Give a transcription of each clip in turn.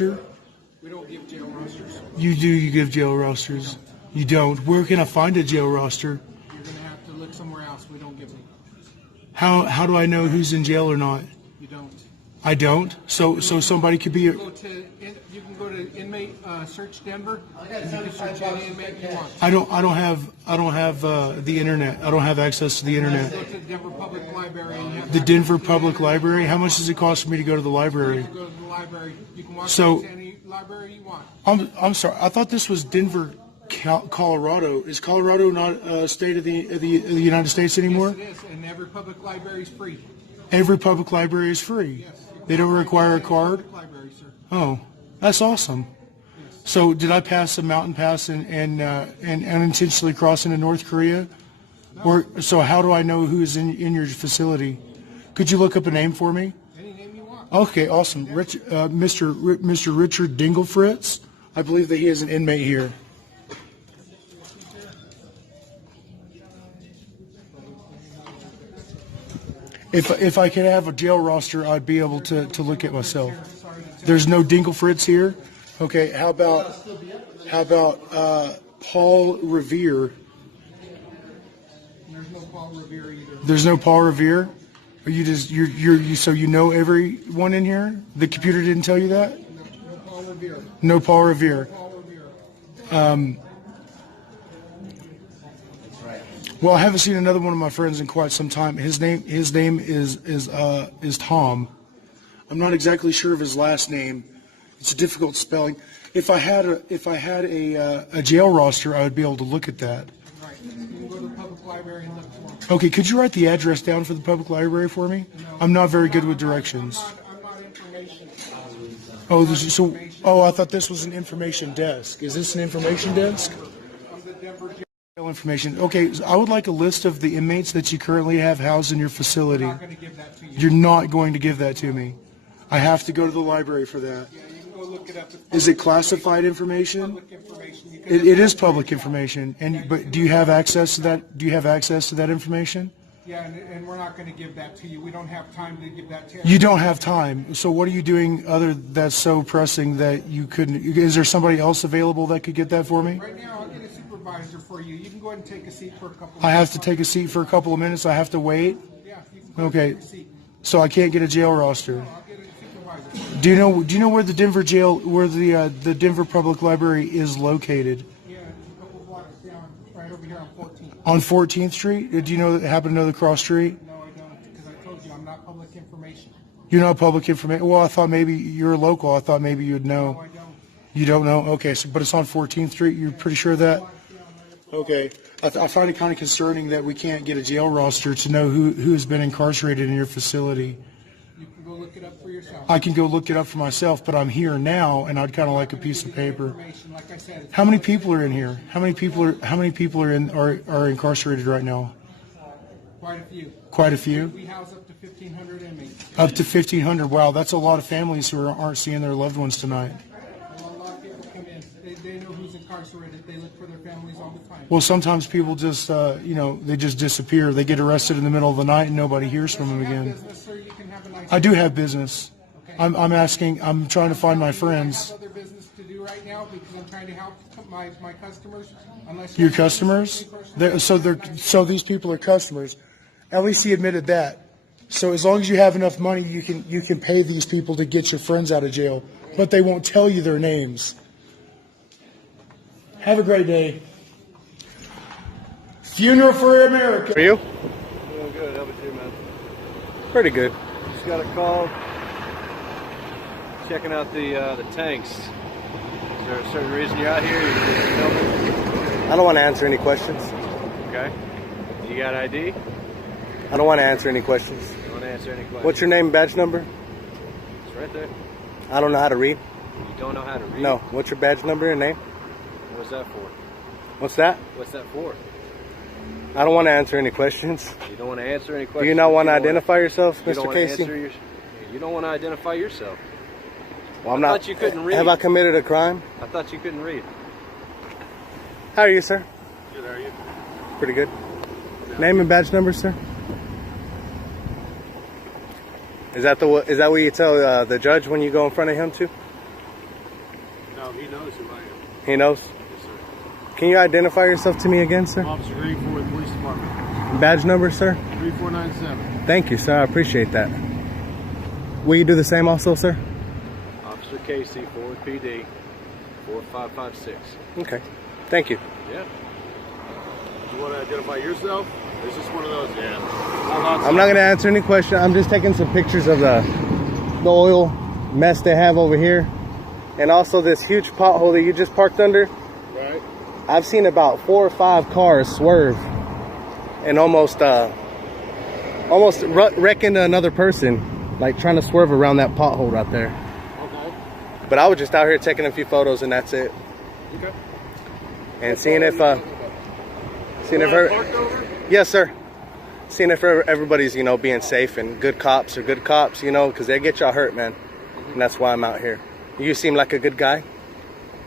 We don't give jail rosters. You do. You give jail rosters. You don't. Where can I find a jail roster? You're going to have to look somewhere else. We don't give them. How do I know who's in jail or not? You don't. I don't. So somebody could be. You can go to inmate search Denver. And you can search any inmate you want. I don't have the internet. I don't have access to the internet. Go to the Denver Public Library. And have The Denver Public Library. How much does it cost for me to go to the library? You go to the library. You can walk So- into any library you want. I'm sorry. I thought this was Denver, Colorado. Is Colorado not a state of the United States anymore? Yes, it is. And every public library is free. Every public library is free. Yes. They don't require a card. Public library, sir. Oh, that's awesome. So did I pass a mountain pass and unintentionally cross into North Korea? Or so how do I know who is in your facility? Could you look up a name for me? Any name you want. Okay, awesome. Mr. Richard Dinglefritz. I believe that he is an inmate here. If I could have a jail roster, I'd be able to look at myself. There's no Dinglefritz here. Okay, how about Paul Revere? There's no Paul Revere either. There's no Paul Revere. Are you just so you know everyone in here? The computer didn't tell you that? No Paul Revere. No Paul Revere. Paul Revere. Well, I haven't seen another one of my friends in quite some time. His name is Tom. I'm not exactly sure of his last name. It's a difficult spelling. If I had a jail roster, I would be able to look at that. Right. You can go to the public library and look for them. Okay, could you write the address down for the public library for me? No. I'm not very good with directions. I'm not information. Oh, I thought this was an information desk. Is this an information desk? I'm the Denver jail. Information. Okay, so I would like a list of the inmates that you currently have housed in your facility. I'm not going to give that to you. You're not going to give that to me. I have to go to the library for that. Yeah, you can go look it up. Is it classified information? Public information. You can It is public information. But do you have access to that? Do you have access to that information? Yeah, and we're not going to give that to you. We don't have time to give that to you. You don't have time. So what are you doing other that's so pressing that you couldn't? Is there somebody else available that could get that for me? Right now, I'll get a supervisor for you. You can go ahead and take a seat for a couple of I minutes. have to take a seat for a couple of minutes. I have to wait. Yeah, you can go ahead Okay. and take a seat. So I can't get a jail roster. I'll get a supervisor. Do you know where the Denver jail, where the Denver Public Library is located? Yeah, it's a couple blocks down, right over here on 14th. On 14th Street? Do you happen to know the cross street? No, I don't, because I told you I'm not public information. You're not public information. Well, I thought maybe you're local. I thought maybe you'd No, know. I don't. You don't know? Okay, so but it's on 14th Street. You're pretty sure of that? Okay. I find it kind of concerning that we can't get a jail roster to know who has been incarcerated in your facility. You can go look it up for yourself. I can go look it up for myself, but I'm here now, and I'd kind of like a piece of paper. Information, like I said, it's How many people are in here? How many people are incarcerated right now? quite a few. Quite a few. We house up to 1,500 inmates. Up to 1,500. Wow, that's a lot of families who aren't seeing their loved ones tonight. Well, a lot of people come in. They know who's incarcerated. They look for their families all the time. Well, sometimes people just, they just disappear. They get arrested in the middle of the night and nobody hears from them If you have again. business, sir, you can have a nice I do have business. Okay. I'm trying to find my I friends. have other business to do right now because I'm trying to help my customers. Unless Your customers? So these people are customers. At least he admitted that. So as long as you have enough money, you can pay these people to get your friends out of jail, but they won't tell you their names. Have a great day. Funeral for America. For you? Doing good. How about you, man? Pretty good. Just got a call. Checking out the tanks. Is there a certain reason you're out here? You just helping? I don't want to answer any questions. Okay. You got ID? I don't want to answer any questions. You want to answer any questions? What's your name and badge number? It's right there. I don't know how to read. You don't know how to read? No. What's your badge number and name? What's that for? What's that? What's that for? I don't want to answer any questions. You don't want to answer any questions? Do you not want to You don't identify yourself, you don't Mr. want to Casey? you don't want to identify yourself. Well, I'm I not. thought you couldn't read. Have I committed a crime? I thought you couldn't read. How are you, sir? Good, are you? Pretty good. Name and badge number, sir? Is that what you tell the judge when you go in front of him too? he knows who I am. He knows? Yes, sir. Can you identify yourself to me again, sir? Officer Green for the police department. Badge number, sir? 3497. Thank you, sir. I appreciate that. Will you do the same also, sir? Officer Casey, Forward PD, 4556. Okay. Thank you. Yeah. You want to identify yourself? Is this one of those? Yeah. I'm not going to answer any question. I'm just taking some pictures of the oil mess they have over here. And also this huge pothole that you just parked under. Right. I've seen about 4 or 5 cars swerve and almost wreck into another person, like trying to swerve around that pothole right there. Okay. But I was just out here taking a few photos and that's it. Okay. And seeing if yes, sir. Seeing if everybody's, you know, being safe and good cops are good cops, you know, because they get y'all hurt, man. And that's why I'm out here. You seem like a good guy.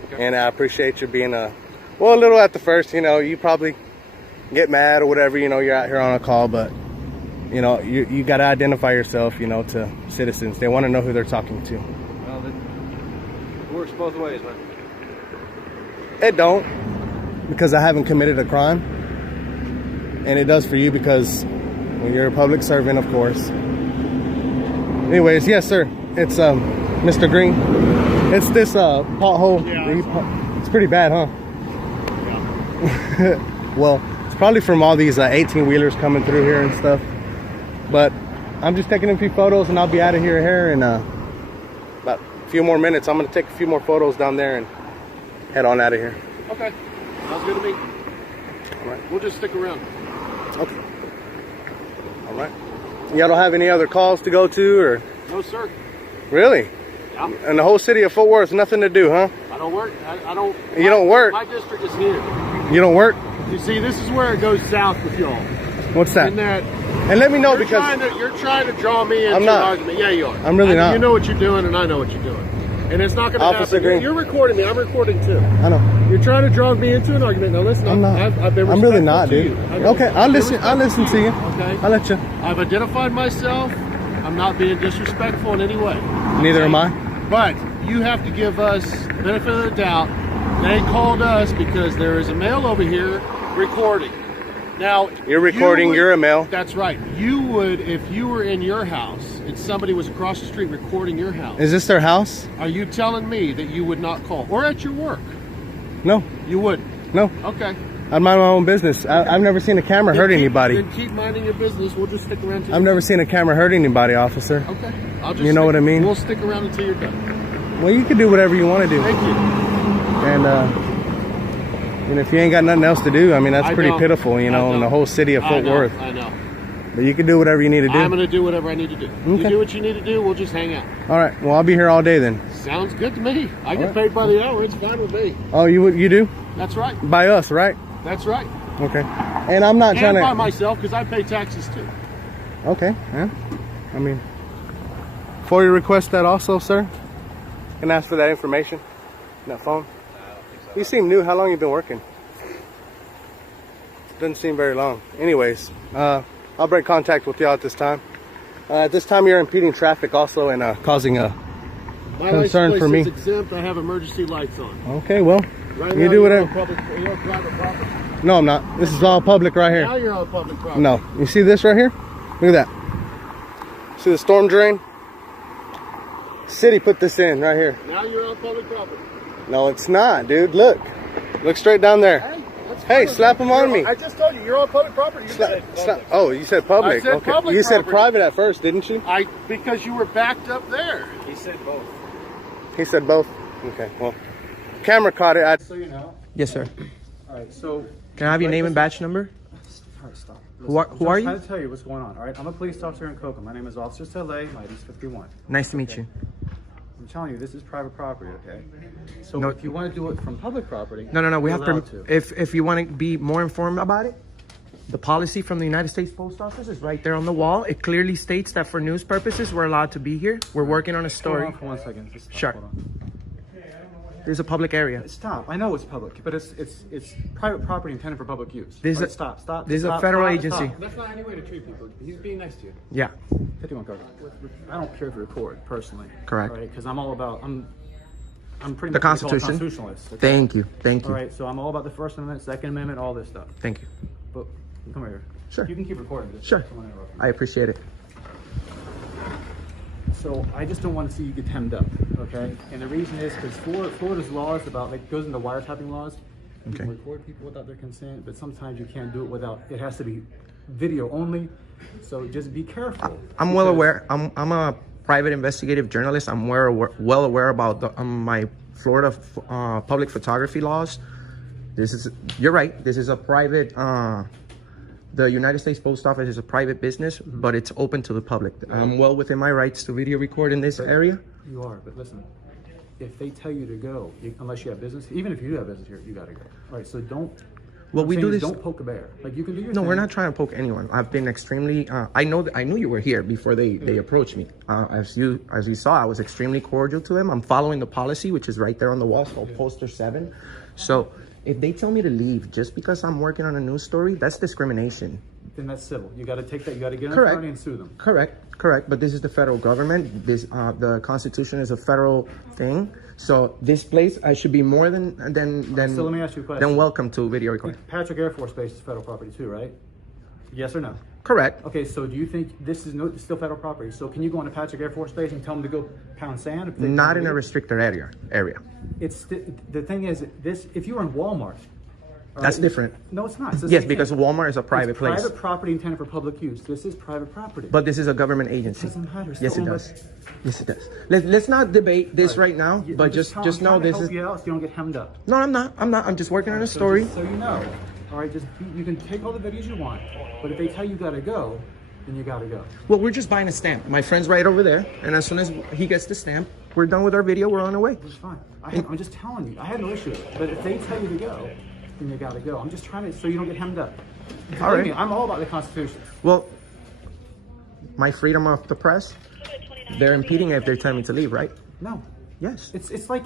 Okay. And I appreciate you being a little at the first, you know, you probably get mad or whatever, you know, you're out here on a call, but, you know, you got to identify yourself, you know, to citizens. They want to know who they're talking to. Well, it works both ways, man. It don't, because I haven't committed a crime. And it does for you because when you're a public servant, of course. Anyways, yes, sir. It's Mr. Green. It's this pothole. Yeah, it's pretty bad, huh? Yeah. Well, it's probably from all these 18-wheelers coming through here and stuff. But I'm just taking a few photos and I'll be out of here in about a few more minutes. I'm going to take a few more photos down there and head on out of here. Okay. Sounds good to me. All right. We'll just stick around. Okay. All right. Y'all don't have any other calls to go to, or? No, sir. Really? Yeah. In the whole city of Fort Worth, nothing to do, huh? I don't work. I don't. You don't work? My district is here. You don't work? You see, this is where it goes south with y'all. What's that? In that. And let me know because You're trying to draw me into I'm not. an argument. Yeah, you are. I'm really not. You know what you're doing, and I know what you're doing. And it's not going to Officer happen. Green. You're recording me. I'm recording too. I know. You're trying to draw me into an argument. Now listen, I'm not. I've been I'm really not, respectful dude. to you. Okay, I'll listen to you. Okay. I'll let you. I've identified myself. I'm not being disrespectful in any way. Neither am I. But you have to give us the benefit of the doubt. They called us because there is a male over here recording. Now You're recording, you're a male. That's right. You would, if you were in your house and somebody was across the street recording your house. Is this their house? Are you telling me that you would not call? Or at your work? No. You wouldn't? No. Okay. I mind my own business. I've never seen a camera hurt anybody. Then keep minding your business. We'll just stick around. I've never seen a camera hurt anybody, officer. Okay. I'll just You know what I mean? We'll stick around until you're done. Well, you can do whatever you want to do. Thank you. And if you ain't got nothing else to do, I mean, that's pretty pitiful, you know, in the whole city of Fort Worth. I know. But you can do whatever you need to do. I'm going to do whatever I need to do. You Okay. do what you need to do, we'll just hang out. All right. Well, I'll be here all day then. Sounds good to me. I get paid by the hour. It's fine with me. Oh, you do? That's right. By us, right? That's right. Okay. And I'm not trying And to... by myself, because I pay taxes too. Okay, yeah. I mean, before you request that also, sir, and ask for that information, that phone. You seem new. How long you been working? Doesn't seem very long. Anyways, I'll break contact with y'all at this time. At this time, you're impeding traffic also and causing a concern for me. My license plate is exempt. I have emergency lights on. Okay, well, Right you now, do whatever. You're on private property. No, I'm not. This is all public right here. Now you're on public property. No. You see this right here? Look at that. See the storm drain? City put this in right here. Now you're on public property. No, it's not, dude. Look. Look straight down there. Hey, slap them on me. I just told you, you're on public property. Oh, you said public. I said okay. public You said property. private at first, didn't you? Because you were backed up there. He said both. He said both. Okay, well, camera caught it. So you know. Yes, sir. All right. So. Can I have your name and badge number? All right, stop. Who are you? I'm trying to tell you what's going on. All right. I'm a police officer in Coca. My name is Officer Soleil. My ID is 51. Nice to meet you. I'm telling you, this is private property. Okay. So No. if you want to do it from public property. No. We you're have allowed to. if you want to be more informed about it, the policy from the United States Post Office is right there on the wall. It clearly states that for news purposes, we're allowed to be here. We're working on a Hold story. on for 1 second. Just stop. Sure. Hold on. There's a public area. Stop. I know it's public, but it's private property intended for public use. This All right, is stop. This is a Stop, federal stop, agency. stop. That's not any way to treat people. He's being nice to you. Yeah, 51 Coca. I don't care if you record personally. Correct. Right? Because I'm all about I'm pretty The much what they call a Constitution. constitutionalist. Okay? Thank you. Thank you. All right, so I'm all about the First Amendment, Second Amendment, all this stuff. Thank you. But come here. Sure. You can keep recording this. Sure. Someone interrupt me. I appreciate it. So I just don't want to see you get hemmed up, okay? And the reason is because Florida's laws about, like, goes into wiretapping laws. You can Okay. record people without their consent, but sometimes you can't do it without, it has to be video only. So just be careful. I'm well because- aware. I'm a private investigative journalist. I'm well aware about my Florida public photography laws. You're right. This is a private. The United States Post Office is a private business, but it's open to the public. I'm well within my rights to video record in this area. You are, but listen, if they tell you to go, unless you have business, even if you do have business here, you gotta go. All right, so don't. Well, I'm we saying do is this. Don't poke a bear. Like you can do your No, thing. we're not trying to poke anyone. I've been extremely. I knew you were here before they approached me. As you saw, I was extremely cordial to them. I'm following the policy, which is right there on the wall, it's called Poster 7. So if they tell me to leave just because I'm working on a news story, that's discrimination. Then that's civil. You gotta take that. You gotta get an Correct. attorney and sue them. Correct. But this is the federal government. The Constitution is a federal thing. So this place, I should be more than So let me ask you a question. than welcome to video recording. Patrick Air Force Base is federal property too, right? Yes or no? Correct. Okay, so do you think this is still federal property? So can you go into Patrick Air Force Base and tell them to go pound sand? If they Not don't in a leave? restricted area. It's the thing is this. If you were in Walmart, all That's right, different. No, it's not. It's the Yes, same because thing. Walmart is a private It's place. Private property intended for public use. This is private property. But this is a government agency. Doesn't matter. It's Yes, still it owned does. Yes, it does. Let's not debate this right now, I'm but just know trying to this help is. you out so you don't get hemmed up. No, I'm not. I'm just working on a So story. just so you know, all right. You can take all the videos you want, but if they tell you gotta go, then you gotta go. Well, we're just buying a stamp. My friend's right over there, and as soon as he gets the stamp, we're done with our video. We're on our way. It's fine. I'm just telling you. I have no issue with it. But if they tell you to go, then you gotta go. I'm just trying to so you don't get hemmed up. All Believe right. me, I'm all about the Constitution. Well, my freedom of the press, they're impeding it if they're telling me to leave, right? No, Yes. it's like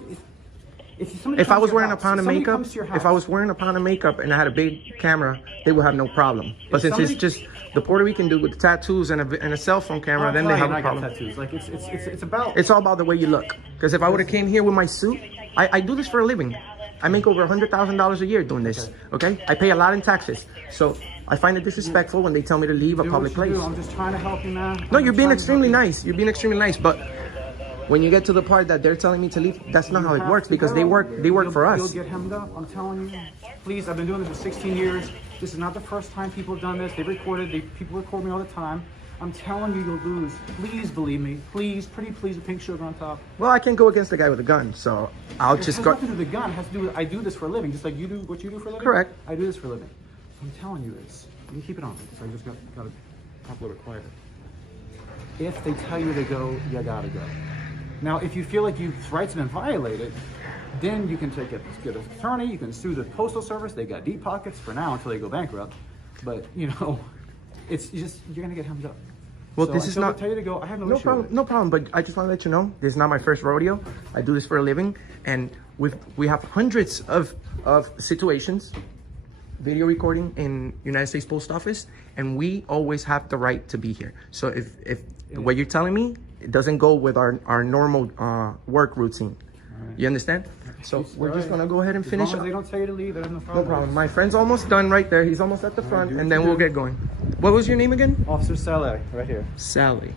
if somebody If I comes was to your wearing a house, pound of somebody makeup, comes to your if I was wearing a pound of makeup and I had a big camera, they would have no problem. But since somebody- it's just the Puerto Rican dude with the tattoos and a cell phone camera, then they have a I got problem. tattoos. Like it's about. It's all about the way you look. Because if I would have came here with my suit, I do this for a living. I make over $100,000 a year doing this. Okay? I pay a lot in taxes. So I find it disrespectful when they tell me to leave a do public what you place. do. I'm just trying to help you, man. No, I'm you're being trying to extremely help you. nice. You're being extremely nice, but when you get to the part that they're telling me to leave, that's not how it have works to because go. they work for You'll us. get hemmed up. I'm telling you. Please, I've been doing this for 16 years. This is not the first time people have done this. They recorded. People record me all the time. I'm telling you, you'll lose. Please believe me. Please, pretty please, with pink sugar on top. Well, I can't go against the guy with a gun, so I'll It just has go. nothing to do with the gun. It has to do with I do this for a living, just like you do what you do for a living. Correct. I do this for a living. I'm telling you this. You can keep it on because I just got to talk a little bit quieter. If they tell you to go, you gotta go. Now, if you feel like your rights have been violated, then you can get an attorney. You can sue the postal service. They got deep pockets for now until they go bankrupt. But it's just you're gonna get hemmed up. Well, So this is until not. they tell you to go. I have no No issue problem. with it. No problem. But I just want to let you know, this is not my first rodeo. I do this for a living, and we have hundreds of situations, video recording in United States Post Office, and we always have the right to be here. So if what you're telling me, it doesn't go with our normal work routine. You understand? So we're just gonna go ahead and finish As long up. as they don't tell you to leave, I have no No problem. problem. My friend's almost done right there. He's almost at the front, and then we'll get going. What was your name again? Officer Saleh, right here. Sally.